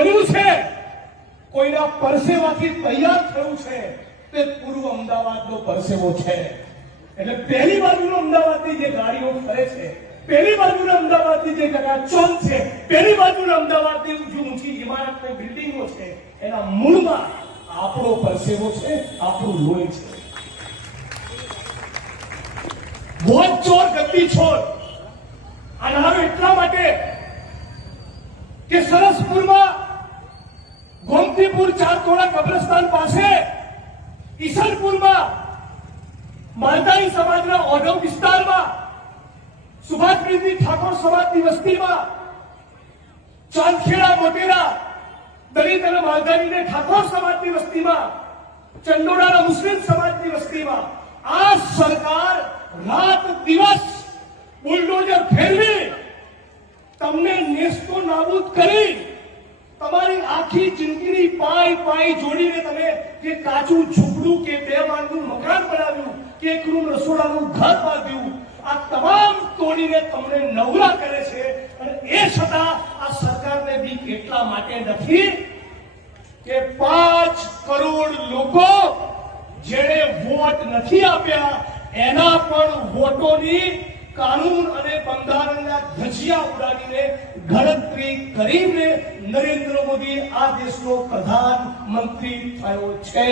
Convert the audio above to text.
બન્યું છે, કોઈના પરસેવાથી તૈયાર થયું છે, તે પૂર્વ અમદાવાદનો પરસેવો છે. એટલે પહેલી બાજુનો અમદાવાદની જે ગાડીઓ ફરે છે, પહેલી બાજુના અમદાવાદની જે ચકાચોંધ છે, પહેલી બાજુના અમદાવાદની ઊંચી ઇમારતની બિલ્ડિંગો છે, એના મૂળમાં આપણો પરસેવો છે, આપણું લોહી છે. ભોજ ચોર ગદ્દી છોડ આનારો એટલા માટે કે સરસપુરમાં ગોમતીપુર ચારકોણા કબ્રસ્તાન પાસે, ઈસનપુરમાં માલધારી સમાજના ઓઢવ વિસ્તારમાં, સુભાષપ્રીતિ ઠાકોર સમાજની વસ્તીમાં, ચાંદખેડા મોટેરા દલિત અને માલધારી ઠાકોર સમાજની વસ્તીમાં, ચંડોળાના મુસ્લિમ સમાજની વસ્તીમાં આ સરકાર રાત દિવસ બુલડોઝર ફેરવી તમને નેસ્તો નાબૂદ કરી, તમારી આખી જિંદગીની પાઈ જોડીને તમે જે કાચું ઝૂંપડું કે 2 માળનું મકાન બનાવ્યું કે 1 રૂમ રસોડાનું ઘર બાંધ્યું, આ તમામ તોડીને તમને નવરા કરે છે. અને એ છતાં આ સરકારને બીક એટલા માટે નથી કે 5 કરોડ લોકો જેણે વોટ નથી આપ્યા એના પણ વોટોની કાનૂન અને બંધારણના ધજિયા ઉડાડીને ગણતરી કરીને નરેન્દ્ર મોદી આ દેશનો પ્રધાનમંત્રી થયો છે.